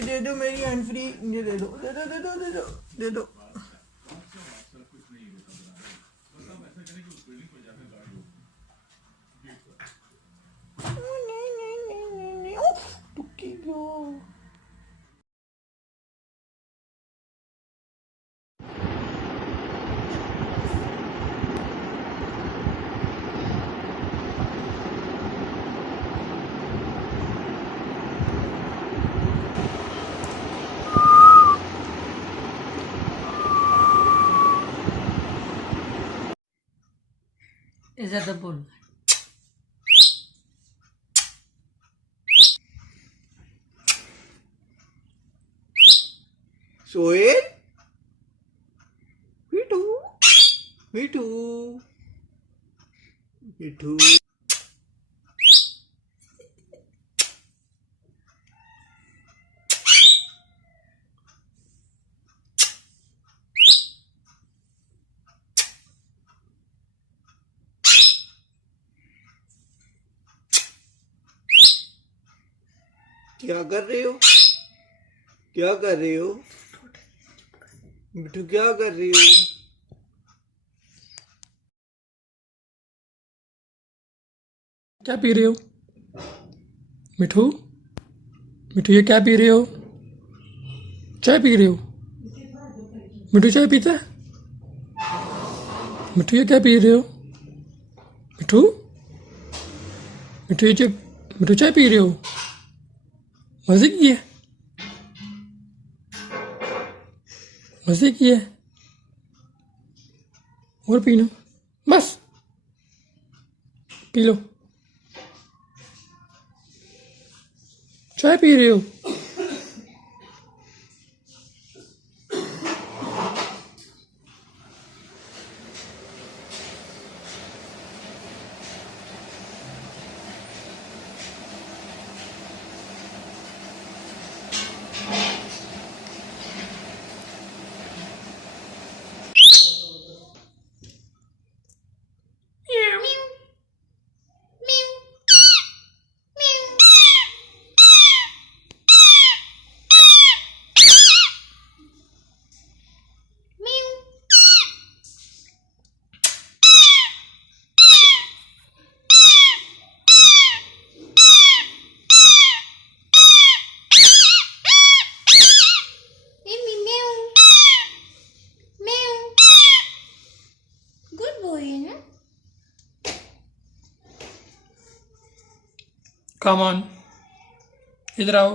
ये दे दो मेरी हैंड फ्री, ये दे दो दे दो दे दो दे दो दे दो। टुक्की गया। Is that the bull? Sohail? Mithu? Mithu? Mithu? क्या कर रहे हो? क्या कर रहे हो? मिठू क्या कर रही हो? क्या पी रहे हो मिठू? मिठू ये क्या पी रहे हो? चाय पी रहे हो? मिठू चाय पीता है? मिठू ये क्या पी रहे हो? मिठू मिठू ये मिठू चाय पी रहे हो? मजे की है? मजे की है? और पी लो, बस पी लो। चाय पी रहे हो? Come on, इधर आओ।